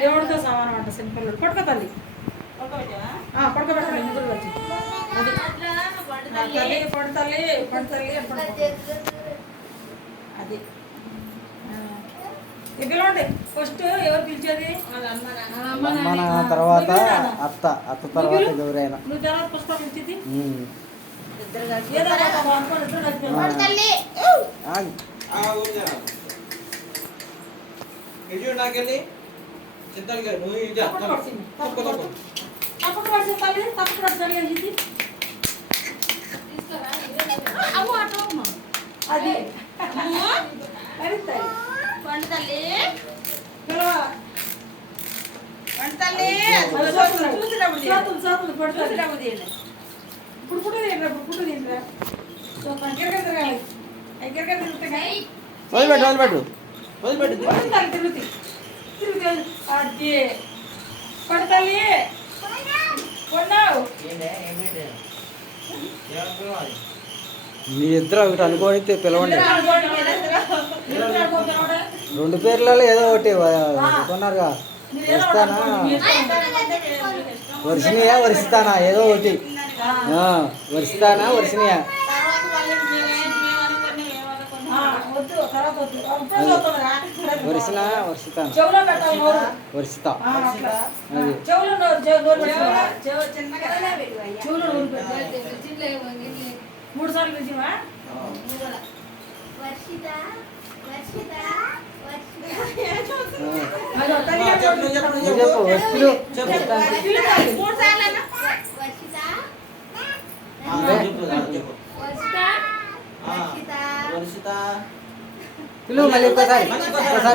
దేవుడితో సమానం అంట సింపుల్ పడుకో తల్లి పడుకోబెట్టాలి ముగ్గురు వచ్చి తల్లి పడతల్లి పడతల్లి అది పిలవండి ఫస్ట్ ఎవరు పిలిచేది మన తర్వాత అత్త తర్వాత ఎవరైనా నువ్వు తర్వాత పుస్తకం పిలిచేది అది ఇప్పుడు పుట్టు తింటారా వదిలిపెట్టు తిరుగుతి అది పడతాలి కొన్నావు మీ ఇద్దరు ఒకటి అనుకోని పిలవండి రెండు పేర్లలో ఏదో ఒకటి కొన్నారుగా వస్తానా వర్షినియా వరిస్తానా ఏదో ఒకటి వరిస్తానా వర్షినియా వర్షినా వర్షితానా వర్షిత మూడు సార్లు పిలిచివా పిలువు మళ్ళీ ఇంకోసారి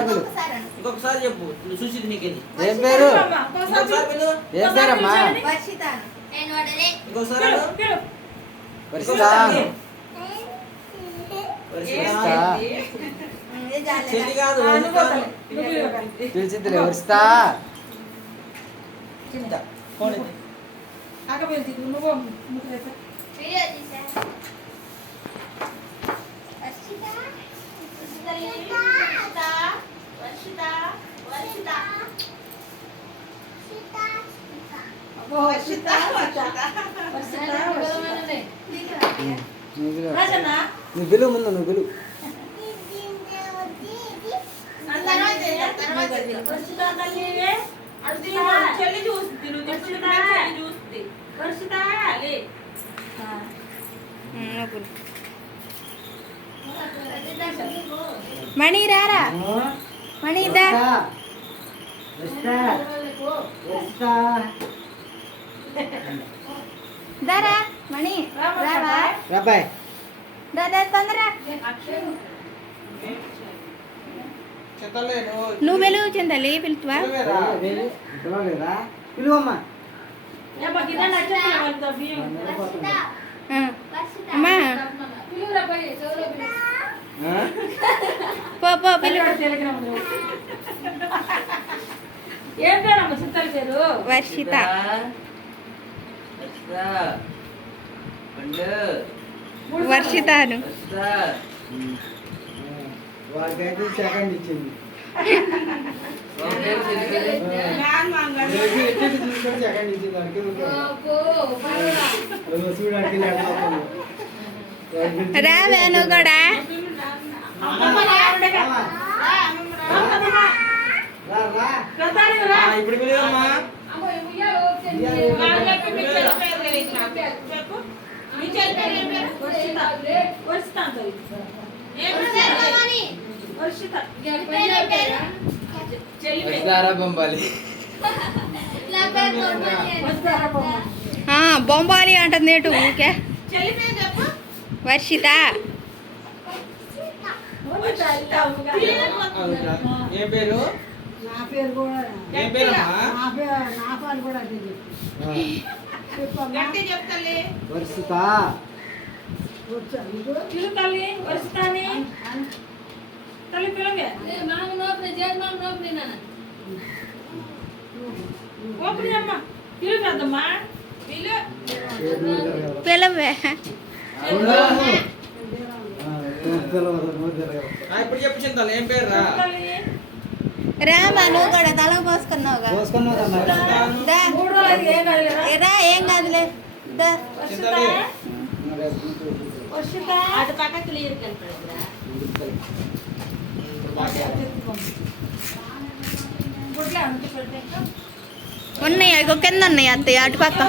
పిలువు ఇంకొకసారి చెప్పు సుశీత్ నీకేది ఏం పేరు ఏం పేరమ్మా ఇంకొకసారి వర్షిత చెల్లి కాదు పిలిచిందిలే వర్షిత నువ్వు పిలువు ముందు నువ్వు పిలువు మణి రారా మణి ఇద్దా దారా మణి రావా రాబాయ్ దాదా తొందర నువ్వు వెలుగు చెందాలి పిలుతువా పిలువమ్మా అమ్మా పో పో పిలువు ఏం పేరమ్మా చిత్తల పేరు వర్షిత వర్షితాను వాడికైతే సెకండ్ ఇచ్చింది సెకండ్ ఇచ్చింది రావే నువ్వు కూడా ఇప్పుడు పిలువమ్మా బొంబాలి అంటుంది నేటు ఊకే వర్షిత ఏం పేరు నా పేరు కూడా ఏం పేరమ్మా నా పేరు కూడా వర్షిత తల్లి వస్తాని తల్లి పిల్లవే ఓపెన్ అమ్మా పిలు పెద్దమ్మా పిలవే ఇప్పుడు చెప్పు చింతలు ఏం పేరు రా రామా నువ్వు కూడా తల పోసుకున్నావు పోగా పోసుకున్నావు కదా మరి. దా. మూడు రోజులు ఏం కాదులేరా? రా ఏం కాదులే దా. వర్షిత రేపు నుంచి వర్షిత అటు పక్క క్లియర్ కనపడదురా. గుడ్లే అంత పెడితే ఉన్నాయి అవి కింద ఉన్నాయి అత్తయ్య అటు పక్క